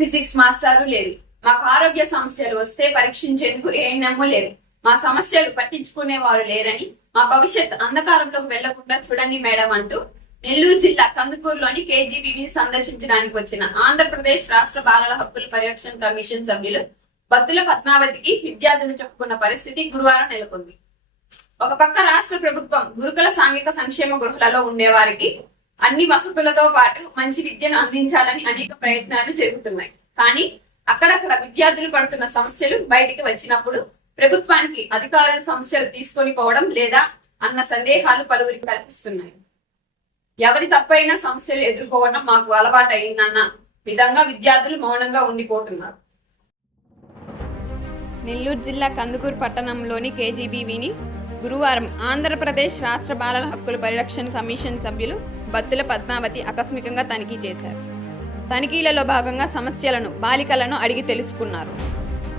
Physics మాస్టారు లేరు మాకు ఆరోగ్య సమస్యలు వస్తే పరీక్షించేందుకు ఏఎన్ఎంఓ లేరు మా సమస్యలు పట్టించుకునేవారు లేరని మా భవిష్యత్ అంధకారంలోకి వెళ్ళకుండా చూడండి మేడం అంటూ నెల్లూరు జిల్లా కందుకూరులోని కేజీబీని సందర్శించడానికి వచ్చిన ఆంధ్రప్రదేశ్ రాష్ట్ర బాలల హక్కుల పరిరక్షణ కమిషన్ సభ్యులు భక్తుల పద్మావతికి విద్యార్థులు చెప్పుకున్న పరిస్థితి గురువారం నెలకొంది. ఒక పక్క రాష్ట్ర ప్రభుత్వం గురుకుల సాంఘిక సంక్షేమ గృహాలలో ఉండేవారికి అన్ని వసతులతో పాటు మంచి విద్యను అందించాలని అనేక ప్రయత్నాలు జరుగుతున్నాయి. కానీ అక్కడక్కడ విద్యార్థులు పడుతున్న సమస్యలు బయటికి వచ్చినప్పుడు ప్రభుత్వానికి అధికారుల సమస్యలు తీసుకొని పోవడం లేదా అన్న సందేహాలు పలువురికి కల్పిస్తున్నాయి. ఎవరి తప్పైనా సమస్యలు ఎదుర్కోవడం మాకు అలవాటు అయిందన్న విధంగా విద్యార్థులు మౌనంగా ఉండిపోతున్నారు. నెల్లూరు జిల్లా కందుకూరు పట్టణంలోని కేజీబీవీని గురువారం ఆంధ్రప్రదేశ్ రాష్ట్ర బాలల హక్కుల పరిరక్షణ కమిషన్ సభ్యులు బత్తుల పద్మావతి ఆకస్మికంగా తనిఖీ చేశారు. తనిఖీలలో భాగంగా సమస్యలను బాలికలను అడిగి తెలుసుకున్నారు.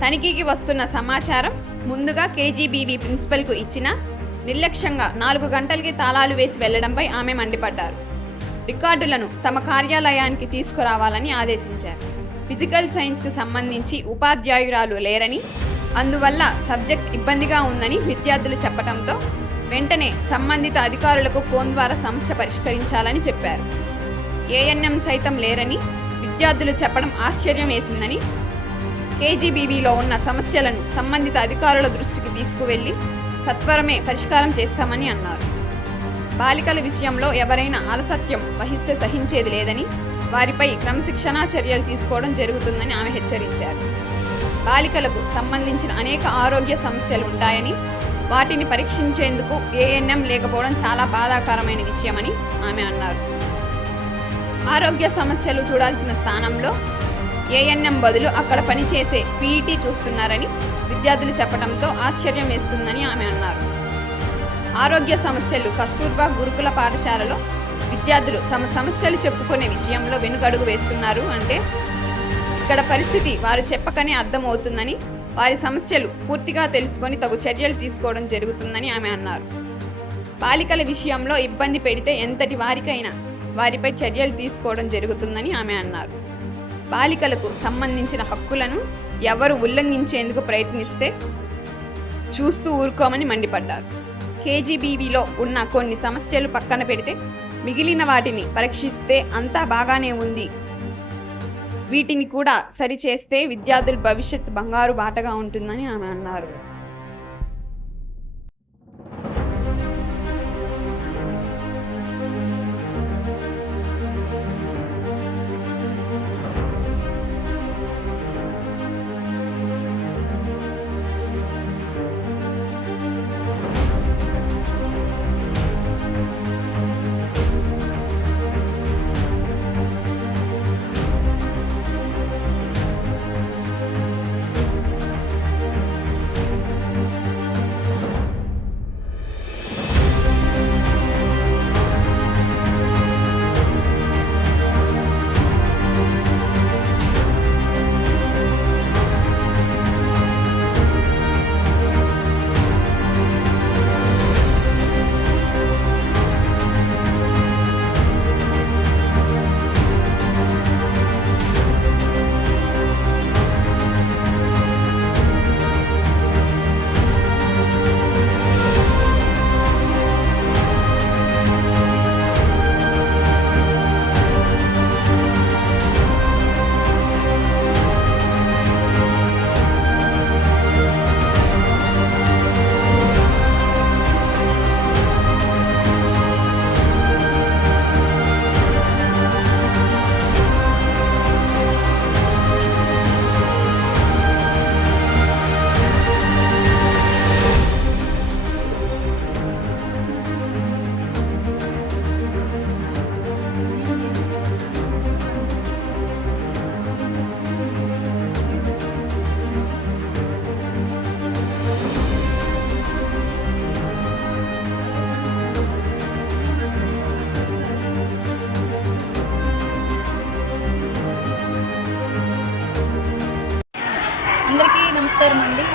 తనిఖీకి వస్తున్న సమాచారం ముందుగా కేజీబీవీ ప్రిన్సిపల్కు ఇచ్చిన నిర్లక్ష్యంగా నాలుగు గంటలకి తాళాలు వేసి వెళ్ళడంపై ఆమె మండిపడ్డారు. రికార్డులను తమ కార్యాలయానికి తీసుకురావాలని ఆదేశించారు. ఫిజికల్ సైన్స్కి సంబంధించి ఉపాధ్యాయురాలు లేరని అందువల్ల సబ్జెక్ట్ ఇబ్బందిగా ఉందని విద్యార్థులు చెప్పడంతో వెంటనే సంబంధిత అధికారులకు ఫోన్ ద్వారా సమస్య పరిష్కరించాలని చెప్పారు. ఏఎన్ఎం సైతం లేరని విద్యార్థులు చెప్పడం ఆశ్చర్యం వేసిందని కేజీబీబీలో ఉన్న సమస్యలను సంబంధిత అధికారుల దృష్టికి తీసుకువెళ్ళి సత్వరమే పరిష్కారం చేస్తామని అన్నారు. బాలికల విషయంలో ఎవరైనా అలసత్యం వహిస్తే సహించేది లేదని వారిపై క్రమశిక్షణా చర్యలు తీసుకోవడం జరుగుతుందని ఆమె హెచ్చరించారు. బాలికలకు సంబంధించిన అనేక ఆరోగ్య సమస్యలు ఉంటాయని వాటిని పరీక్షించేందుకు ఏఎన్ఎం లేకపోవడం చాలా బాధాకరమైన విషయమని ఆమె అన్నారు. ఆరోగ్య సమస్యలు చూడాల్సిన స్థానంలో ఏఎన్ఎం బదులు అక్కడ పనిచేసే పీఈటీ చూస్తున్నారని విద్యార్థులు చెప్పడంతో ఆశ్చర్యం వేస్తుందని ఆమె అన్నారు. ఆరోగ్య సమస్యలు కస్తూర్బా గురుకుల పాఠశాలలో విద్యార్థులు తమ సమస్యలు చెప్పుకునే విషయంలో వెనుకడుగు వేస్తున్నారు అంటే ఇక్కడ పరిస్థితి వారు చెప్పకనే అర్థమవుతుందని వారి సమస్యలు పూర్తిగా తెలుసుకొని తగు చర్యలు తీసుకోవడం జరుగుతుందని ఆమె అన్నారు. బాలికల విషయంలో ఇబ్బంది పెడితే ఎంతటి వారికైనా వారిపై చర్యలు తీసుకోవడం జరుగుతుందని ఆమె అన్నారు. బాలికలకు సంబంధించిన హక్కులను ఎవరు ఉల్లంఘించేందుకు ప్రయత్నిస్తే చూస్తూ ఊరుకోమని మండిపడ్డారు. కేజీబీవీలో ఉన్న కొన్ని సమస్యలు పక్కన పెడితే మిగిలిన వాటిని పరీక్షిస్తే అంతా బాగానే ఉంది. వీటిని కూడా సరిచేస్తే విద్యార్థుల భవిష్యత్తు బంగారు బాటగా ఉంటుందని ఆమె అన్నారు.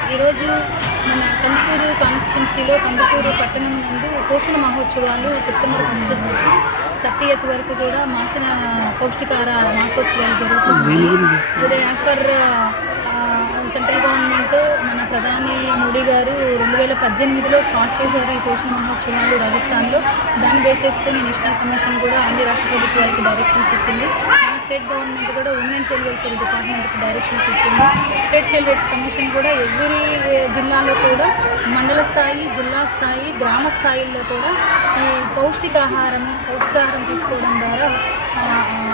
ఈరోజు మన కందుకూరు కాన్స్టిట్యున్సీలో కందుకూరు పట్టణం నందు పోషణ మహోత్సవాలు సెప్టెంబర్ ఫస్ట్ థర్టీ వరకు కూడా మాసిన పౌష్టికాహార మాసోత్సవాలు జరుగుతుంది అదే యాజ్ పర్ సెంట్రల్ గవర్నమెంట్ మన ప్రధాని మోడీ గారు రెండు వేల పద్దెనిమిదిలో స్టార్ట్ చేశారు ఈ పోషణ మహోత్సవాలు రాజస్థాన్లో. దాన్ని బేస్ చేసుకుని నేషనల్ కమిషన్ కూడా అన్ని రాష్ట్ర ప్రభుత్వాలకు డైరెక్షన్స్ ఇచ్చింది. మన స్టేట్ గవర్నమెంట్ కూడా ఉమెన్ అండ్ చైల్డ్ వెల్ఫేర్ డిపార్ట్మెంట్కి డైరెక్షన్స్ ఇచ్చింది. స్టేట్ చైల్డ్ రైట్స్ కమిషన్ కూడా ఎవ్రీ జిల్లాలో కూడా మండల స్థాయి జిల్లా స్థాయి గ్రామ స్థాయిల్లో కూడా ఈ పౌష్టికాహారం పౌష్టికాహారం తీసుకోవడం ద్వారా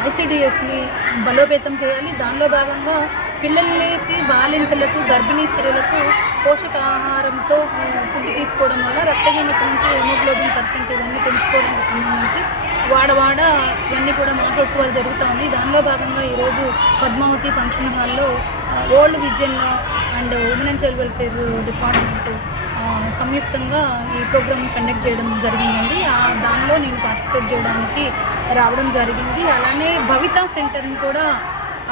ఐసిడిఎస్ని బలోపేతం చేయాలి. దానిలో భాగంగా పిల్లలకి బాలింతలకు గర్భిణీ స్త్రీలకు పోషకాహారంతో ఫుడ్ తీసుకోవడం వల్ల రక్తహీనత నుంచి హెమోగ్లోబిన్ పర్సెంట్ ఇవన్నీ పెంచుకోవడానికి సంబంధించి వాడవాడ ఇవన్నీ కూడా మాసోత్సవాలు జరుగుతూ ఉన్నాయి. దానిలో భాగంగా ఈరోజు పద్మావతి ఫంక్షన్ హాల్లో World Vision and women and child welfare department సంయుక్తంగా ఈ ప్రోగ్రామ్ కండక్ట్ చేయడం జరిగిందండి. ఆ దానిలో నేను పార్టిసిపేట్ చేయడానికి రావడం జరిగింది. అలానే భవిత సెంటర్ని కూడా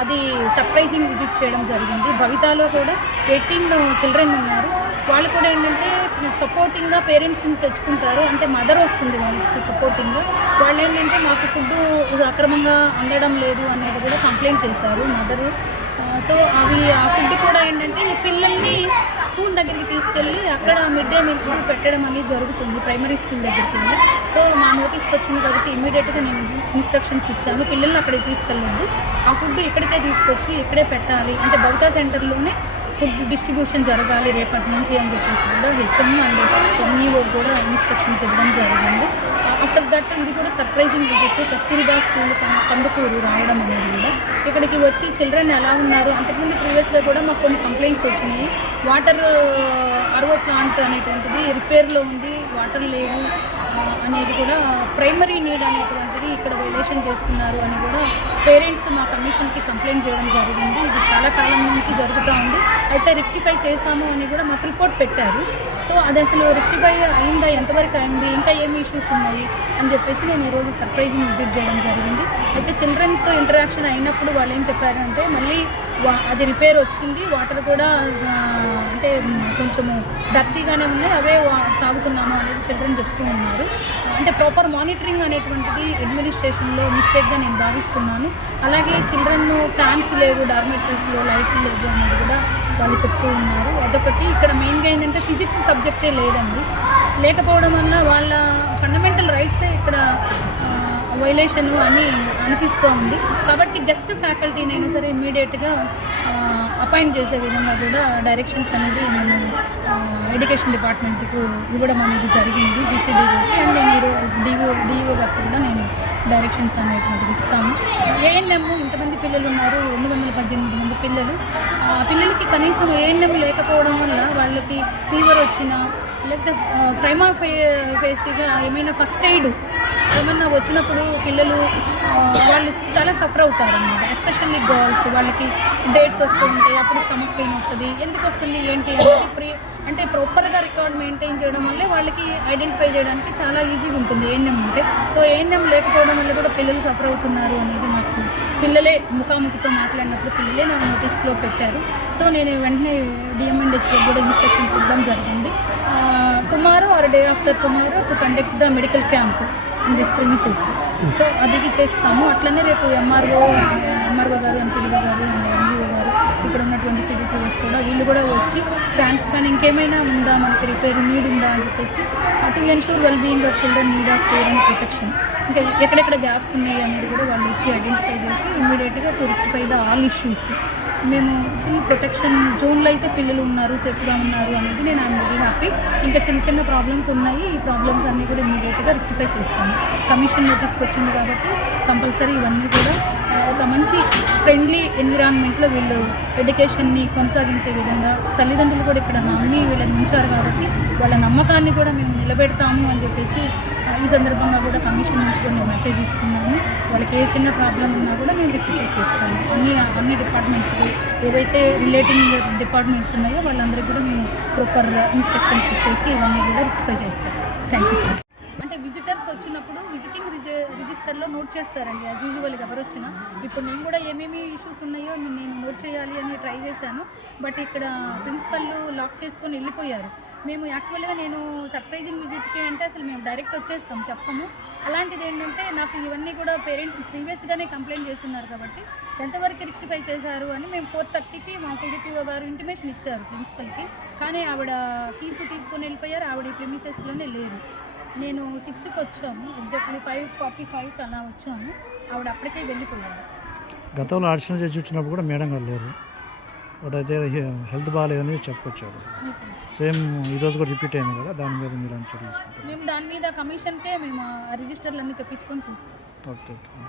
అది సర్ప్రైజింగ్ విజిట్ చేయడం జరిగింది. భవితాలో కూడా ఎయిటీన్ చిల్డ్రన్ ఉన్నారు. వాళ్ళు కూడా ఏంటంటే సపోర్టింగ్గా పేరెంట్స్ని తెచ్చుకుంటారు. అంటే మదర్ వస్తుంది వాళ్ళకి సపోర్టింగ్గా. వాళ్ళు ఏంటంటే మాకు ఫుడ్ సక్రమంగా అందడం లేదు అనేది కూడా కంప్లైంట్ చేశారు. మదరు సో అవి ఆ ఫుడ్ కూడా ఏంటంటే ఈ పిల్లల్ని స్కూల్ దగ్గరికి తీసుకెళ్ళి అక్కడ మిడ్ డే మీల్స్ పెట్టడం అనేది జరుగుతుంది ప్రైమరీ స్కూల్ దగ్గరికి వెళ్ళి. సో మా నోటీస్కి వచ్చింది కాబట్టి ఇమీడియట్గా నేను ఇన్స్ట్రక్షన్స్ ఇచ్చాను. పిల్లల్ని అక్కడికి తీసుకెళ్ళొద్దు. ఆ ఫుడ్ ఇక్కడికే తీసుకొచ్చి ఇక్కడే పెట్టాలి. అంటే బౌతా సెంటర్లోనే ఫుడ్ డిస్ట్రిబ్యూషన్ జరగాలి రేపటి నుంచి అని చెప్పేసి కూడా హెచ్ఎం అండ్ ఎంఈఓ కూడా ఇన్స్ట్రక్షన్స్ ఇవ్వడం జరిగింది. ఆఫ్టర్ దట్ ఇది కూడా surprising visit Kasturba school Kandukur రావడం అనేది కూడా. ఇక్కడికి వచ్చి చిల్డ్రన్ ఎలా ఉన్నారు? అంతకుముందు ప్రీవియస్గా కూడా మాకు కొన్ని కంప్లైంట్స్ వచ్చినాయి. వాటర్ అరవో ప్లాంట్ అనేటువంటిది రిపేర్లో ఉంది. వాటర్ లేవు. అనేది కూడా ప్రైమరీ నీడ్ అనేటువంటిది ఇక్కడ వైలేషన్ చేస్తున్నారు అని కూడా పేరెంట్స్ మా కమిషన్కి కంప్లైంట్ చేయడం జరిగింది. ఇది చాలా కాలం నుంచి జరుగుతూ ఉంది. అయితే రెక్టిఫై చేశాము అని కూడా మాకు రిపోర్ట్ పెట్టారు. సో అది అసలు రెక్టిఫై అయిందా? ఎంతవరకు అయింది? ఇంకా ఏమి ఇష్యూస్ ఉన్నాయి? అని చెప్పేసి నేను ఈరోజు సర్ప్రైజింగ్ విజిట్ చేయడం జరిగింది. అయితే చిల్డ్రన్తో ఇంటరాక్షన్ అయినప్పుడు వాళ్ళు ఏం చెప్పారంటే మళ్ళీ అది రిపేర్ వచ్చింది వాటర్ కూడా అంటే కొంచెము డర్టీగానే ఉన్నాయి అవే వా- తాగుతున్నాము అనేది చిల్డ్రన్ చెప్తూ ఉన్నారు. అంటే ప్రాపర్ మానిటరింగ్ అనేటువంటిది అడ్మినిస్ట్రేషన్లో మిస్టేక్గా నేను భావిస్తున్నాను. అలాగే చిల్డ్రన్ ఫ్యాన్స్ లేవు డార్మెటరీస్లో లైట్లు లేవు అనేది కూడా వాళ్ళు చెప్తూ ఉన్నారు. అదొకటి. ఇక్కడ మెయిన్గా ఏంటంటే ఫిజిక్స్ సబ్జెక్టే లేదండి. లేకపోవడం వల్ల వాళ్ళ ఫండమెంటల్ రైట్సే ఇక్కడ వైలేషన్ అని అనిపిస్తూ ఉంది. కాబట్టి గెస్ట్ ఫ్యాకల్టీని అయినా సరే ఇమ్మీడియట్గా అపాయింట్ చేసే విధంగా కూడా డైరెక్షన్స్ అనేది నేను ఎడ్యుకేషన్ డిపార్ట్మెంట్కు ఇవ్వడం అనేది జరిగింది జీసీడీకి అండ్ నేను డిఓ డిఓ గారికి కూడా నేను డైరెక్షన్స్ అనేటువంటిది ఇస్తాము. ఏఎన్ఎం ఇంతమంది పిల్లలు ఉన్నారు రెండు వందల పద్దెనిమిది మంది పిల్లలు. ఆ పిల్లలకి కనీసం ఏఎన్ఎం లేకపోవడం వల్ల వాళ్ళకి ఫీవర్ వచ్చినా లేకపోతే ప్రైమా ఫే ఫేస్గా ఏమైనా ఫస్ట్ ఎయిడ్ ఏమన్నా వచ్చినప్పుడు పిల్లలు వాళ్ళు చాలా సఫర్ అవుతారు అన్నమాట ఎస్పెషల్లీ గర్ల్స్ వాళ్ళకి డేట్స్ వస్తూ ఉంటాయి అప్పుడు స్టమక్ పెయిన్ వస్తుంది. ఎందుకు వస్తుంది ఏంటి అనేది ప్రీ అంటే ప్రాపర్గా రికార్డ్ మెయింటైన్ చేయడం వల్లే వాళ్ళకి ఐడెంటిఫై చేయడానికి చాలా ఈజీగా ఉంటుంది ఏఎన్ఎం ఉంటే సో ఏఎన్ఎం లేకపోవడం వల్ల కూడా పిల్లలు సఫర్ అవుతున్నారు అనేది నాకు పిల్లలే ముఖాముఖితో మాట్లాడినప్పుడు పిల్లలే నా నోటీస్లో పెట్టారు. సో నేను వెంటనే డిఎంఎండ్హెచ్కి కూడా ఇన్స్ట్రక్షన్స్ ఇవ్వడం జరిగింది. Tomorrow or day after tomorrow to conduct the medical camp in this premises so అది చేస్తాము. అట్లనే రేపు ఎంఆర్ఓ ఎంఆర్ఓ గారు ఎంపీడీఓ గారు ఎంఈఓ గారు ఇక్కడ ఉన్నటువంటి సిడిపిఓస్ కూడా వీళ్ళు కూడా వచ్చి ఫ్యాన్స్ కానీ ఇంకేమైనా ఉందా? మనకి రిపేర్ నీడ్ ఉందా? అని చెప్పేసి to ensure well being of children need of care and protection ఇంకా ఎక్కడెక్కడ గ్యాప్స్ ఉన్నాయి అనేది కూడా వాళ్ళు వచ్చి ఐడెంటిఫై చేసి ఇమ్మీడియట్గా to rectify the all issues మేము ఫుల్ ప్రొటెక్షన్ జోన్లో అయితే పిల్లలు ఉన్నారు సేఫ్గా ఉన్నారు అనేది నేను ఐఎమ్ వెరీ హ్యాపీ ఇంకా చిన్న చిన్న ప్రాబ్లమ్స్ ఉన్నాయి. ఈ ప్రాబ్లమ్స్ అన్నీ కూడా ఇమ్మీడియట్గా రెక్టిఫై చేస్తాను కమిషన్ నోటీస్కి వచ్చింది కాబట్టి కంపల్సరీ ఇవన్నీ కూడా ఒక మంచి ఫ్రెండ్లీ ఎన్విరాన్మెంట్లో వీళ్ళు ఎడ్యుకేషన్ని కొనసాగించే విధంగా తల్లిదండ్రులు కూడా ఇక్కడ నమ్మి వీళ్ళని ఉంచారు కాబట్టి వాళ్ళ నమ్మకాన్ని కూడా మేము నిలబెడతాము అని చెప్పేసి ఈ సందర్భంగా కూడా కమిషన్ నుంచి కొన్ని మెసేజ్ ఇస్తున్నాను వాళ్ళకి ఏ చిన్న ప్రాబ్లం ఉన్నా కూడా మేము రెక్టిఫై చేస్తాము. అన్ని అన్ని డిపార్ట్మెంట్స్ ఏవైతే రిలేటింగ్ డిపార్ట్మెంట్స్ ఉన్నాయో వాళ్ళందరికీ కూడా మేము ప్రాపర్ ఇన్స్ట్రక్షన్స్ ఇచ్చేసి ఇవన్నీ కూడా రెక్టిఫై చేస్తాం థ్యాంక్ యూ సార్ అంటే విజిట్ విజిటర్స్ వచ్చినప్పుడు విజిటింగ్ రిజి రిజిస్టర్లో నోట్ చేస్తారండి. యాజ్ యూజువల్గా ఎవరు వచ్చినా ఇప్పుడు నేను కూడా ఏమేమి ఇష్యూస్ ఉన్నాయో నేను నోట్ చేయాలి అని ట్రై చేశాను. బట్ ఇక్కడ ప్రిన్సిపల్ లాక్ చేసుకొని వెళ్ళిపోయారు. మేము యాక్చువల్గా నేను సర్ప్రైజింగ్ విజిట్కి అంటే అసలు మేము డైరెక్ట్ వచ్చేస్తాం చెప్పము. అలాంటిది ఏంటంటే నాకు ఇవన్నీ కూడా పేరెంట్స్ ప్రీవియస్గానే కంప్లైంట్ చేస్తున్నారు కాబట్టి ఎంతవరకు రిక్టిఫై చేశారు అని మేము ఫోర్ థర్టీకి మా సిడిపిఓ గారు ఇంటిమేషన్ ఇచ్చారు ప్రిన్సిపల్కి. కానీ ఆవిడ కీస్ తీసుకొని వెళ్ళిపోయారు. ఆవిడ ఈ ప్రిమిసెస్లోనే లేదు నేను సిక్స్కి వచ్చాము ఎగ్జాక్ట్లీ ఫైవ్ ఫార్టీ ఫైవ్కి అలా వచ్చాము ఆవిడ అప్పటికే వెళ్ళిపోయారు. గతంలో అడిషనల్ జడ్జి వచ్చినప్పుడు కూడా మేడం గారు లేరు. బట్ అయితే హెల్త్ బాగాలేదని చెప్పొచ్చారు. సేమ్ ఈరోజు కూడా రిపీట్ అయింది కదా దాని మీద మీరు అని మేము దాని మీద కమిషన్కే మేము రిజిస్టర్లన్నీ తెప్పించుకొని చూస్తాం. Okay okay.